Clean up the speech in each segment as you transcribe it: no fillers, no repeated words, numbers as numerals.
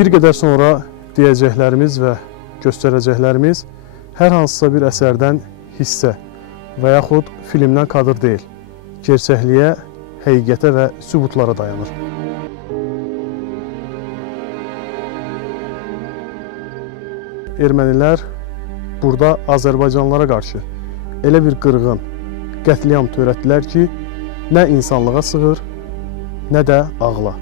Bir qədər sonra deyəcəklərimiz və göstərəcəklərimiz hər hansısa bir əsərdən hissə və yaxud filmdən kadr deyil, gerçəkliyə, həqiqətə və sübutlara dayanır. Ermənilər burada Azərbaycanlılara qarşı elə bir qırğın, qətliam törətdilər ki, nə insanlığa sığır, nə də ağla.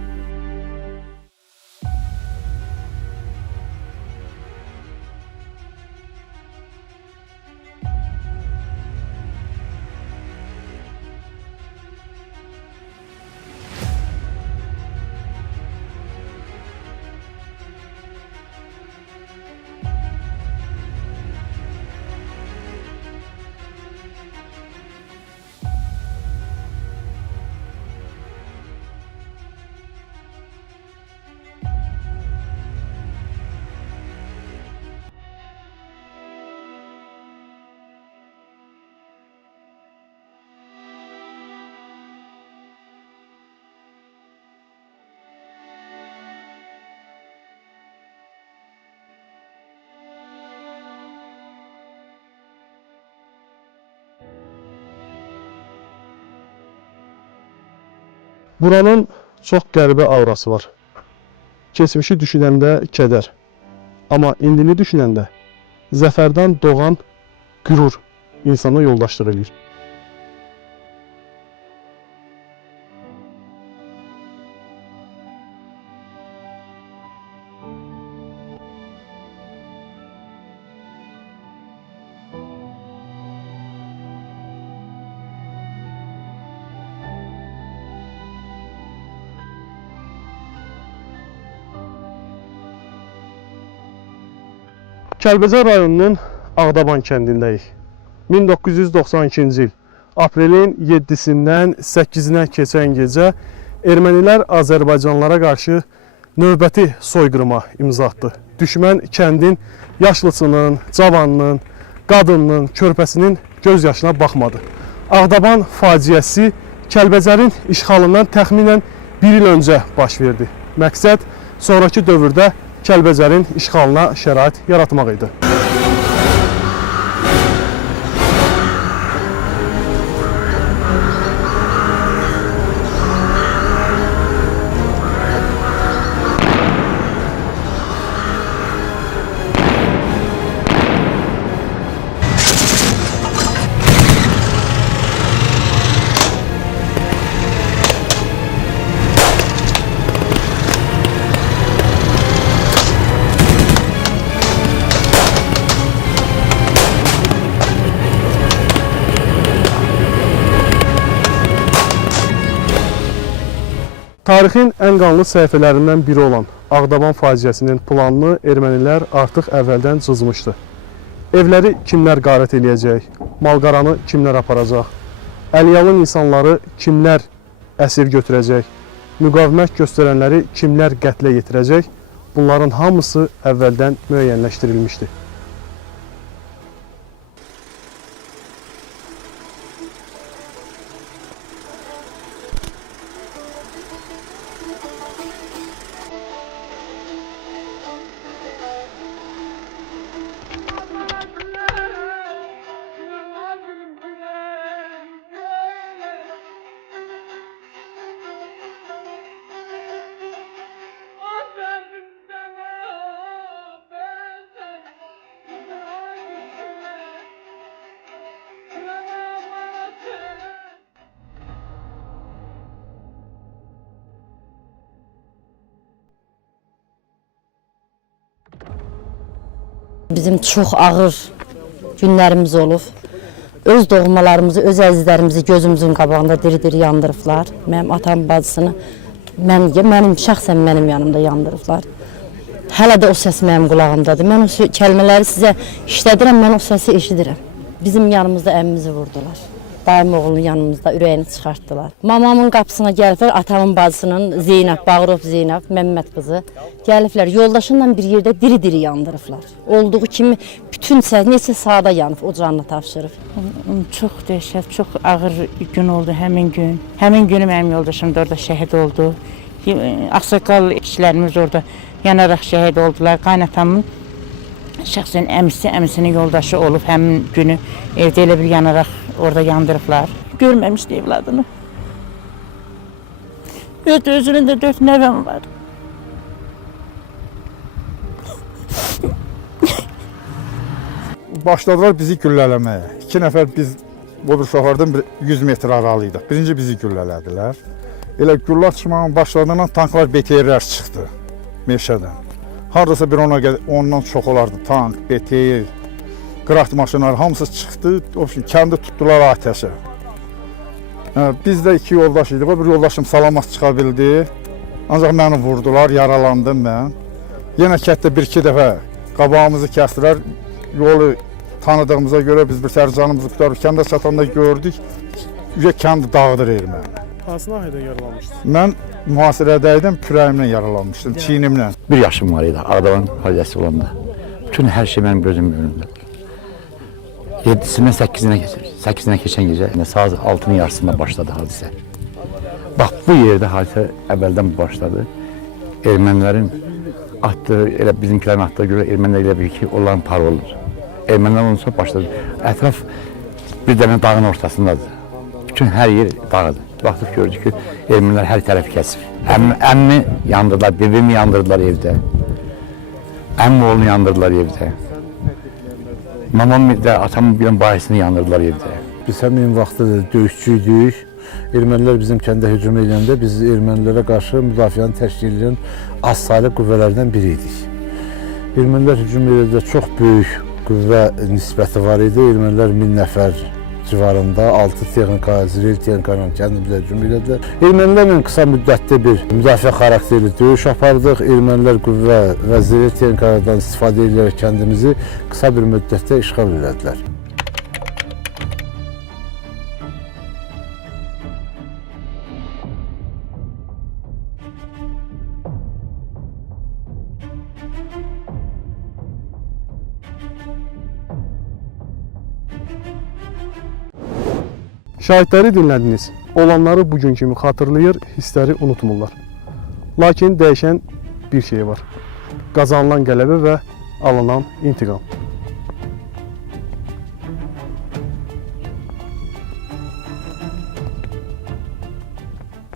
Buranın çox qəribə aurası var. Keçmişi düşünəndə kədər, amma indini düşünəndə zəfərdən doğan qürur insana yoldaşlıq edir. Kəlbəcər rayonunun Ağdaban kəndindəyik. 1992-ci il aprelin 7-sindən 8-nə keçən gecə ermənilər Azərbaycanlılara qarşı növbəti soyqırıma imza atdı. Düşmən kəndin yaşlısının, cavanının, qadınının, körpəsinin göz yaşına baxmadı. Ağdaban faciəsi Kəlbəcərin işğalından təxminən 1 il öncə baş verdi. Məqsəd sonraki dövrdə Kəlbəcərin işğalına şərait yaratmaq idi. Tarixin ən qanlı səhifələrindən biri olan Ağdaban faciəsinin planını ermənilər artıq əvvəldən cızmışdı. Evləri kimlər qarət eləyəcək, malqaranı kimlər aparacaq, əliyalın insanları kimlər əsir götürəcək, müqavimət göstərənləri kimlər qətlə yetirəcək, bunların hamısı əvvəldən müəyyənləşdirilmişdi. Bizim çox ağır günlərimiz olub. Öz doğmalarımızı, öz əzizlərimizi gözümüzün qabağında diri-diri yandırıblar. Mənim atam bacısını, şəxsən mənim yanımda yandırıblar. Hələ də o səs mənim qulağımdadır. Mən o kəlmələri sizə işlədirəm, mən o səsi eşidirəm. Bizim yanımızda əmmimizi vurdular. Dayım oğlunun yanımızda ürəyini çıxartdılar. Mamamın qapısına gəliblər, atamın bacısının Zeynəb, Bağırov Zeynəb, Məmməd qızı gəliblər. Yoldaşınla bir yerdə diri-diri yandırıblar. Olduğu kimi bütün neçə saata yanıb, o canını tapşırıb. Çox dəhşət, çox ağır gün oldu həmin gün. Həmin günü mənim yoldaşım da orada şəhid oldu. Ağsaqqal kişilərimiz orada yanaraq şəhid oldular. Qaynatamın şəxsən əmisinin yoldaşı olub həmin günü evdə elə bir yanaraq orada yandırıblar. Görməmişdi evladını. Özünün də 4 nəvəm var. Başladılar bizi güllələməyə. 2 nəfər biz o bir uşaqlardan 100 metr aralıydıq. Birinci bizi güllələdilər. Elə güllə atışmağın başladığından tanklar BTR-lər çıxdı meşədən. Hardasa bir ondan çox olardı tank, BTR, qırat maşınları hamısı çıxdı. O üçün kəndi tutdular atəşə. Biz də 2 yoldaş idik. Bir yoldaşım salamat çıxa bildi. Ancaq məni vurdular, yaralandım mən. Yenə kətdə 1-2 dəfə qabağımızı kəsdilər. Yolu tanıdığımıza görə biz bir sər canımızı qutarıb kəndə çatanda gördük. Kəndi dağıdır erməni. Hansı nahiyədən yaralanmışdınız? Mən mühasirədəydim, kürəyimlə yaralanmışdım, çiynimlə. 1 yaşım var idi, Ağdaban faciəsi olanda. Bütün hər şey mənim gözümün önündədir. 7-sindən 8-inə keçir. 8-inə keçən gecə saat 6-nın yarısında başladı hadisə. Bax, bu yerdə hadisə əvvəldən başladı. Ermənilərin atdığı, elə bizimkilərin atdığı görə ermənilər elə bilir ki, onların par olur. Ermənilər ondan sonra başladı. Ətraf bir dənə dağın ortasındadır. Bütün hər yer dağıdır. Baxdıq gördük ki, ermənilər hər tərəfi kəsir. Əmmi yandırdılar, bebimi yandırdılar evdə. Əmmi oğlunu yandırdılar evdə. Mamam da atamın bir bahisini yandırdılar evdə. Biz həmin vaxtda döyüşçüydük. Ermənilər bizim kəndə hücum edəndə biz ermənilərə qarşı müdafiəni təşkil edən az saylı qüvvələrdən biri idik. Ermənilər hücum edəndə çox böyük qüvvə nisbəti var idi. Ermənilər 1000 nəfər civarında 6 texnika, ziril texnika ilə kəndimizə hücum edədilər. Ermənilərlə qısa müddətli bir müdafiə xarakterli döyüş apardıq. Ermənilər qüvvə və ziril texnikalardan istifadə edərək kəndimizi qısa bir müddətdə işğal edədilər. Şahidləri dinlədiniz. Olanları bugün kimi xatırlayır, hissləri unutmurlar. Lakin dəyişən bir şey var. Qazanılan qələbə və alınan intiqam.